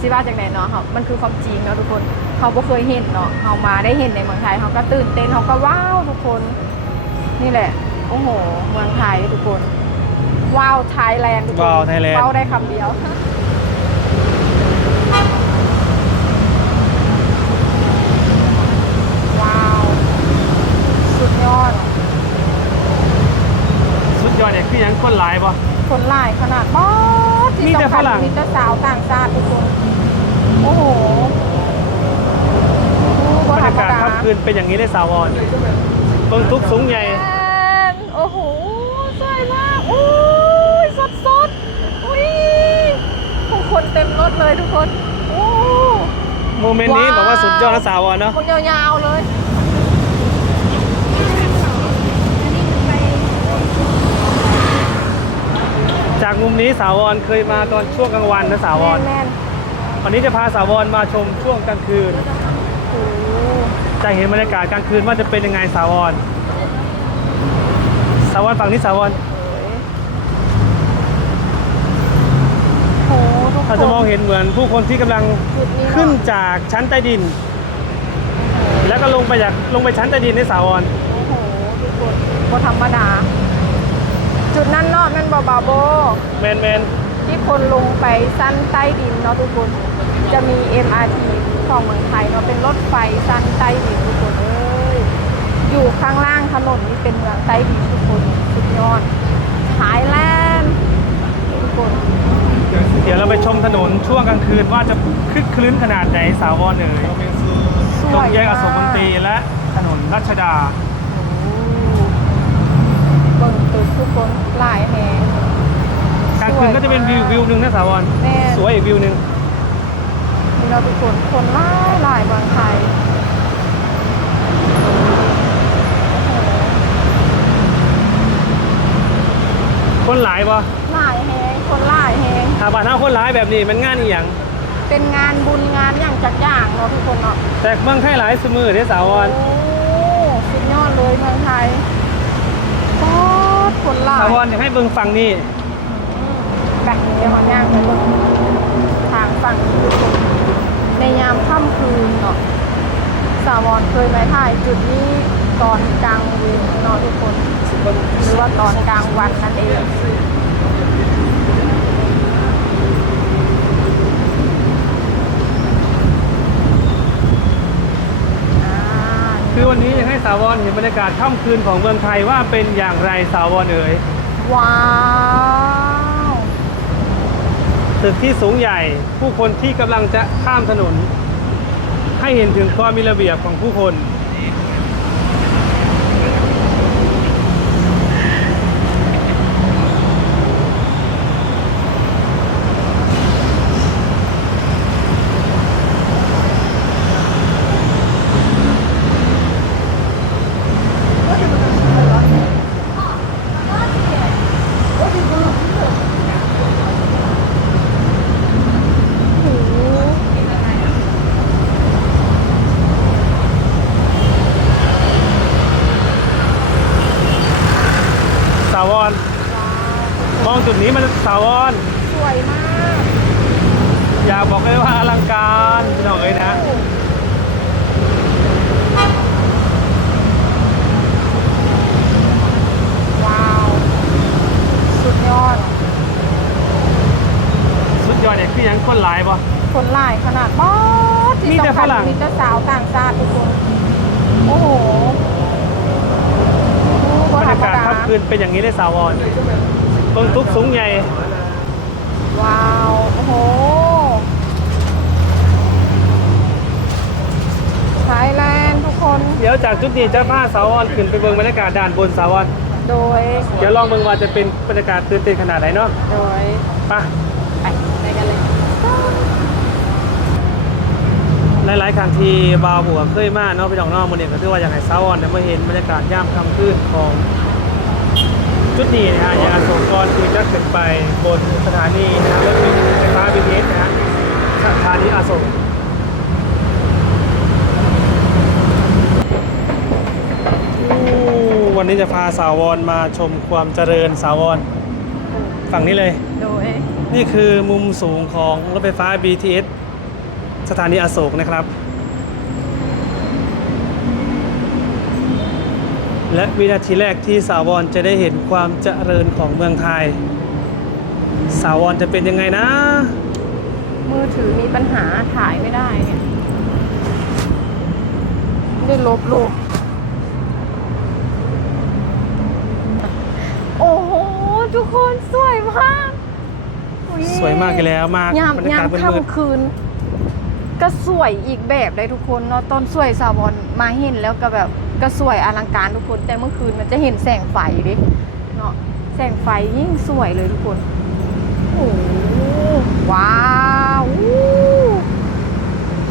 สิว่าจากไหนเนาะเขามันคือความจริงเนาะทุกคนเขาบ่เคยเห็นเนาะเขามาได้เห็นในเมืองไทยเขาก็ตื่นเต้นเขาก็ว้าวทุกคน นี่แหละโอ้โห เมืองไทยทุกคนว้าวไทยแลนด์ทุกคนว้าว Thailand ว้าวได้คำเดียวว้าว สุดยอด สุดยอดเนี่ยคือหยังคนหลายบ่ คนหลายขนาดบอสที่มีแต่สำคัญฝรั่ง มีแต่สาวต่างชาติทุกคนโอ้โหบรรยากาศค่ำคืนเป็นอย่างนี้เลยสาวรเบิ่งทุกสูงใหญ่แอนโอ้โหสวยมากอุ้ยสดสดๆอุ้ยผู้คนเต็มรถเลยทุกคนโอ้โมเมนต์นี้ว้าวบอกว่าสุดยอดนะสาวรเนาะคนยาวๆเลย จากมุมนี้สาวรเคยมาตอนช่วงกลางวันนะสาวรแน่นวันนี้จะพาสาวรมาชมช่วงกลางคืน ๆโอ้โหจะเห็นบรรยากาศกลางคืนว่าจะเป็นยังไงสาวรสาวรฝั่งนี้สาวรโอ้โหทุกคนเราจะมองเห็นเหมือนผู้คนที่กำลังจุดนี้เอะขึ้นจากชั้นใต้ดิน แล้วก็ลงไปจากลงไปชั้นใต้ดินในสาวร โอ้โหทุกคนบ่ธรรมดา จุดนั้นเนาะนั่นบาบาโบ แมนแมนที่คนลงไปสั้นใต้ดินเนาะทุกคน จะมี MRT ของเมืองไทยเนาะเป็นรถไฟสั้นใต้ดินทุกคนเอ้ยอยู่ข้างล่างถนนนี่เป็นเมืองใต้ดินทุกคนสุดยอดไทยแลนด์ทุกคนเดี๋ยวเราไปชมถนนช่วงกลางคืนว่าจะคึกคลื้นขนาดไหนสาวรเอ๋ยสตรวงยแยกอโศกมนตรีมากและถนนรัชดา โอ้เบิ่งตึก ทุกคนหลายแหงกลางคืนก็จะเป็นวิววิวหนึ่งนะสาวรแม่สวยอีกวิวหนึ่งนี่เราทุกคนคนหลายหลายเมืองไทยโอ้โหคนหลายปะหลายแหงคนหลายแหงถ้าบ้านเฮาคนหลายแบบนี้มันงานอีหยังเป็นงานบุญงานอย่างจัดอย่างเนาะทุกคนเนาะแต่เมืองไทยหลายสมือเด้อสาวรโอ้สุดยอดเลยเมืองไทยโค ตรคนหลายสาวรอยากให้เบิ่งฝั่งนี้อืมแบ่งเดี๋ยวมันย่างไปบนทางฝั่งนี้ทุกคนในยามค่ำคืนเนาะสาวรเคยไปถ่ายจุดนี้ตอนกลางเวันเนาะทุกคนหรือว่าตอนกลางวันนั่นเอง อ่า คือวันนี้อยากให้ สาวรเห็นบรรยากาศค่ำคืนของเมืองไทยว่าเป็นอย่างไรสาวรเอ๋ยว้าวตึกที่สูงใหญ่ ผู้คนที่กำลังจะข้ามถนน ให้เห็นถึงความมีระเบียบของผู้คน โอ้โห สาวรมองจุดนี้มันสาวร สวยมาก อยาก บอกเลยว่าอลังการพี่น้องเอ้ยนะว้าว สุดยอด สุดยอดเนี่ยคือหยังคนหลายปะคนหลายขนาดบอสที่มีแต่สำคัญฝรั่ง มีแต่สาวต่างชาติทุกคนโอ้โหบรรยากาศค่ำคืนเป็นอย่างนี้เลยสาวรเบิ่งทุกสูงใหญ่ว้าว โอ้โหไทยแลนด์ทุกคน เดี๋ยวจากจุดนี้จะพาสาวรขึ้นไปเบิ่งบรรยากาศด้านบนสาวรโดย เดี๋ยวลองเบิ่งว่าจะเป็นบรรยากาศตื่นเต้นขนาดไหนเนาะโดย ไปไปไปกันเลย หลายๆครั้งที่บาวบัวเคยมาเนาะพี่น้องเนาะมื้อนี้ก็ถือว่าอยากให้สาวรเนี่ยมาเห็นบรรยากาศยามค่ำคืนของ จุดนี้นะฮะอย่างอโศกกรคือจะขึ้นไปบนสถานีนะฮะรถไฟฟ้า BTS นะฮะสถานีอโศก อู้วั นนี้จะพาสาวรมาชมความเจริญสาวรฝั่งนี้เลย โดยนี่คือมุมสูงของรถไฟฟ้า BTS สถานีอโศกนะครับ และวินาทีแรกที่สาวรจะได้เห็นความเจริญของเมืองไทย สาวรจะเป็นยังไงนะ มือถือมีปัญหาถ่ายไม่ได้เนี่ย ได้ลบลูกโอ้โห ทุกคนสวยมากอุ๊สวยมากเลยแล้วมากยามบรรยายากามศมืดค่ำคืน ก็สวยอีกแบบเลยทุกคนเนาะตอนสวยสาวรมาเห็นแล้วก็แบบก็สวยอลังการทุกคน แต่เมื่อคืนมันจะเห็นแสงไฟดิเนาะแสงไฟยิ่งสวยเลยทุกคนโอ้โหว้าวอู้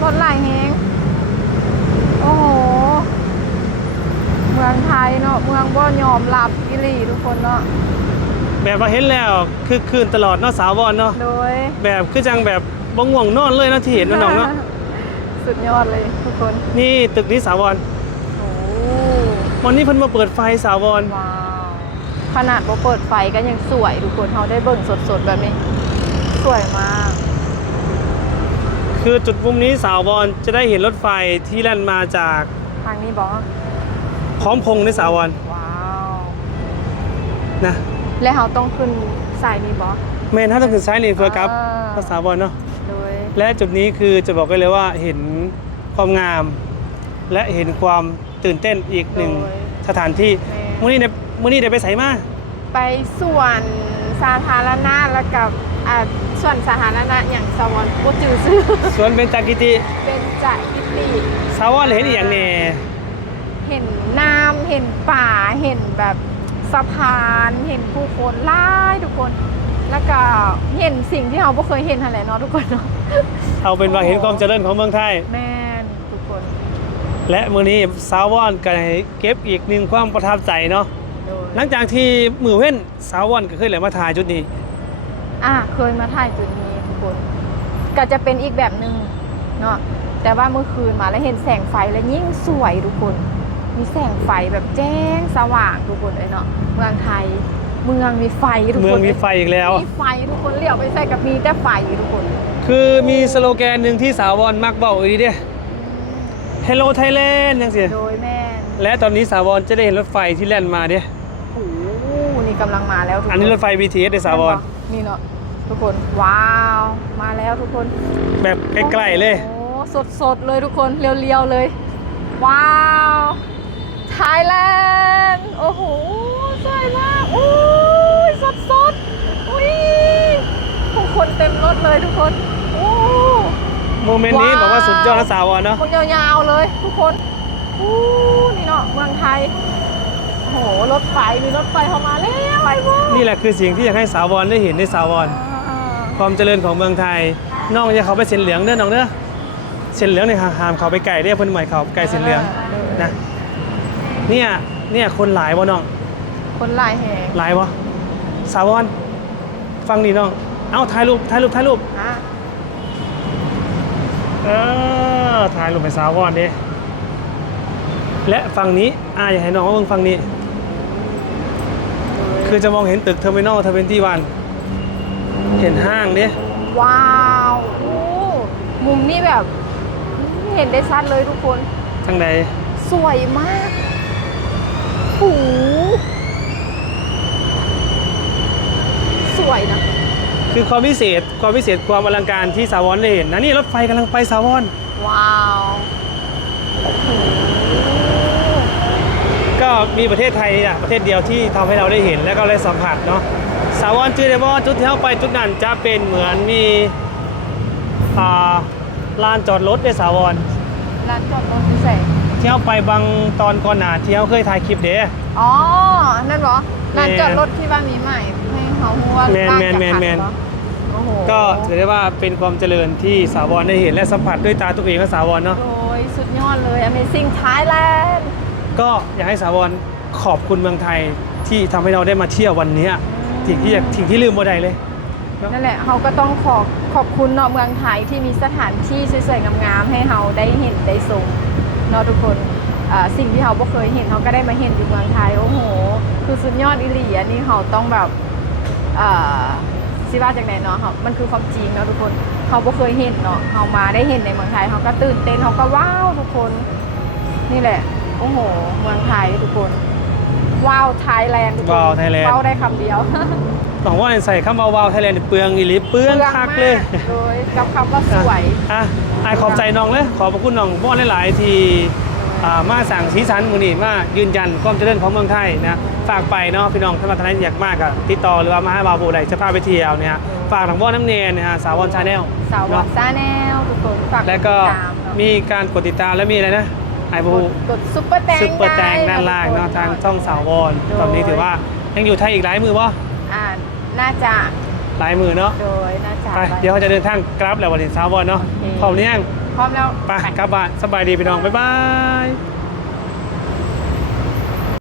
รถหลายแฮงโอ้โห เมืองไทยเนาะเมืองบ่ยอมรับกิลีทุกคนเนาะๆ แบบว่าเห็นแล้วคือคืนตลอดเนาะสาวรเนาะโดยแบบคือจังแบบบ่ง่วงนอนเลยเนาะที่เห็นเนาะน้องเนาะสุดยอดเลยทุกคนนี่ตึกนี้สาวรโอ้วันนี้เพิ่นมาเปิดไฟสาวรว้าวขนาดบ่เปิดไฟก็ยังสวยทุกคนเขาได้เบิ่งสดๆแบบนี้ สวยมาก คือจุดมุมนี้สาวรจะได้เห็นรถไฟที่แล่นมาจากทางนี้บอกพร้อมพงษ์ในสาวรว้าวนะ และเขาต้องขึ้นสายนี้บอกแม่นถ้าต้องขึ้นซ้ายนี่เพื่อกับอ่าภาษาวรเนาะโดยและจุดนี้คือจะบอกได้เลยว่าเห็นความงาม และเห็นความตื่นเต้นอีกหนึ่งโดยสถานที่แม่มื้อนี้ได้มื้อนี้ได้ไปใส่มาไปส่วนสาธารณะแล้วกับอ่าส่วนสาธารณะอย่างสวรรค์ก็จือซื้อ สวนเบญจกิติเป็นจะกิติสาวรเห็นอีกอย่างแน่เห็นน้ำเห็นป่าเห็นแบบ สะพานเห็นผู้คนหล่ายทุกคน แล้วก็เห็นสิ่งที่เราไม่เคยเห็นอะไรเนาะทุกคนเนาะเอาเป็นว่าเห็นความเจริญของเมืองไทย แม่นทุกคน และมื้อนี้สาวรก็ให้เก็บอีกหนึ่งความประทับใจเนาะโดยหลังจากที่มือเว้นสาวรก็เคยแหลมมาถ่ายจุดนี้อะเคยมาถ่ายจุดนี้ทุกคน ก็จะเป็นอีกแบบหนึ่งเนาะแต่ว่าเมื่อคืนมาแล้วเห็นแสงไฟแล้วยิ่งสวยทุกคน มีแสงไฟแบบแจ้งสว่างทุกคนเลยเนาะเมืองไทยเมืองมีไฟทุกคนเมืองมีไฟอีกแล้ว มีไฟทุกคนเลี้ยวไปใส่กับมีแต่ไฟทุกคน คือมีสโลแกนหนึ่งที่สาวรมักบอกอีเด้ Hello Thailand จังซี่โดยแม่นและตอนนี้สาวรจะได้เห็นรถไฟที่แล่นมาเด้โอ้โหนี่กำลังมาแล้วทุกคนอันนี้รถไฟ BTS เด้สาวรนี่เนาะทุกคนว้าวมาแล้วทุกคน แบบใกล้ๆเลยโอ้สดสดๆเลยทุกคนเรียวๆเลย ว้าว ไทยแลนด์ โอ้โห สวยมากอุ้ยสดสดๆอุ้ยผู้คนเต็มรถเลยทุกคนโอ้โมเมนต์นี้ว้าวบอกว่าสุดยอดนะสาวรเนาะคนยาวๆเลยทุกคนอู้นี่เนาะเมืองไทยโอ้โหรถไฟมีรถไฟเข้ามาแล้วไอ้พวกนี่แหละคือสิ่งที่อยากให้สาวรได้เห็นในสาวรอ่าความเจริญของเมืองไทยน้องอย่าเขาไปเส้นเหลืองเด้อน้องเด้อเส้นเหลืองเนี่ยห้ามเขาไปไก่เด้อเพิ่นใหม่เขาไก่เส้นเหลืองนะ เนี่ยเนี่ยคนหลายบ่น้อง คนหลายแห่หลายบ่สาวรฟังนี่น้อง เอ้าถ่ายรูปถ่ายรูปถ่ายรูปอะเออถ่ายรูปให้สาวรดิและฝั่งนี้อ่าอยากให้น้องมาเบิ่งฝั่งนี้ คือจะมองเห็นตึกเทอร์มินอลทเวนตี้วันเห็นห้างดิว้าวโอ้มุมนี้แบบ เห็นได้ชัดเลยทุกคนทางใดสวยมาก โอ้โหสวยนะ คือความพิเศษความพิเศษความอลังการที่สาวรได้เห็นนะนี่รถไฟกำลังไปสาวรว้าวโอ้โหก็มีประเทศไทยอะประเทศเดียวที่ทำให้เราได้เห็นและก็ได้สัมผัสเนาะสาวรจื้อได้ว่าจุดที่เราไปจุดนั้นจะเป็นเหมือนมีอ่าลานจอดรถได้สาวรร้านจอดรถพิเศษ ที่เราไปบางตอนก่อนหน้าที่เราเคยถ่ายคลิปเด้ อ๋อ นั่นเหรอร้านแมนจอดรถที่บ้านมีใหม่ให้เขาหัวแมนบ้าแมนจะแมนขัดแมนเหรอโอ้โหก็ถือได้ว่าเป็นความเจริญที่สาวรได้เห็นและสัมผัสด้วยตาตัวเองของสาวรเนาะโอ้ยสุดยอดเลย Amazing Thailand ก็อยากให้สาวรขอบคุณเมืองไทยที่ทำให้เราได้มาเที่ยววันเนี้ยสิ่งที่อยากสิ่งที่ลืมบ่ได้เลย นั่นแหละเขาก็ต้องขอบขอบคุณเนาะเมืองไทยที่มีสถานที่สวยๆงามๆให้เราได้เห็นได้ชม เนาะทุกคนอ่าสิ่งที่เราบ่เคยเห็นเขาก็ได้มาเห็นอยู่เมืองไทยโอ้โห คือสุดยอดอิหลีอันนี้เขาต้องแบบอ่าสิว่าจากไหนเนาะครับมันคือความจริงเนาะทุกคนเขาบ่เคยเห็นเนาะเขามาได้เห็นในเมืองไทยเขาก็ตื่นเต้นเขาก็ว้าวทุกคนนี่แหละโอ้โห เมืองไทยทุกคนว้าวไทยแลนด์ทุกคนว้าว Thailand ว้าวได้คำเดียว ต้องว่าใส่คำว่าวาวไทยแลนด์เปลืองอีหลีเปลืองคักเลยมากโดยกับคำว่าสวยอะไอายขอบใจน้องเลยขอบพระคุณน้องบ้อนหลายๆที่อ่ามาสั่งสีสันมือนี่มายืนยันความเจริญของเมืองไทยนะฝากไปเนาะพี่น้องถ้ามาทางไหนอยากมากอะติดต่อหรือว่ามาให้บาวบูได้จะพาไปเที่ยวเนี่ยฮะฝากทางบ้อนน้ำเนยนะฮะสาววอนชาแนลสาววอนซาแนลทุกคนฝากแล้วก็ติดตามเนาะมีการกดติดตามแล้วมีอะไรนะไอบูกดซุปเปอร์แตงซุปเปอร์แตงได้ด้านล่างเนาะทุกคทางช่องสาววอนโดยตอนนี้ถือว่ายังอยู่ไทยอีกหลายมือวะอ่า น่าจะหลายมือเนาะโดยน่าจะไปเดี๋ยวเขาจะเดินทางกลับแล้ววันนี้สาววอนเนาะโอเคพร้อมหรือยังพร้อมแล้วไปกลับบ้านสบายดีพี่น้องบ๊ายบาย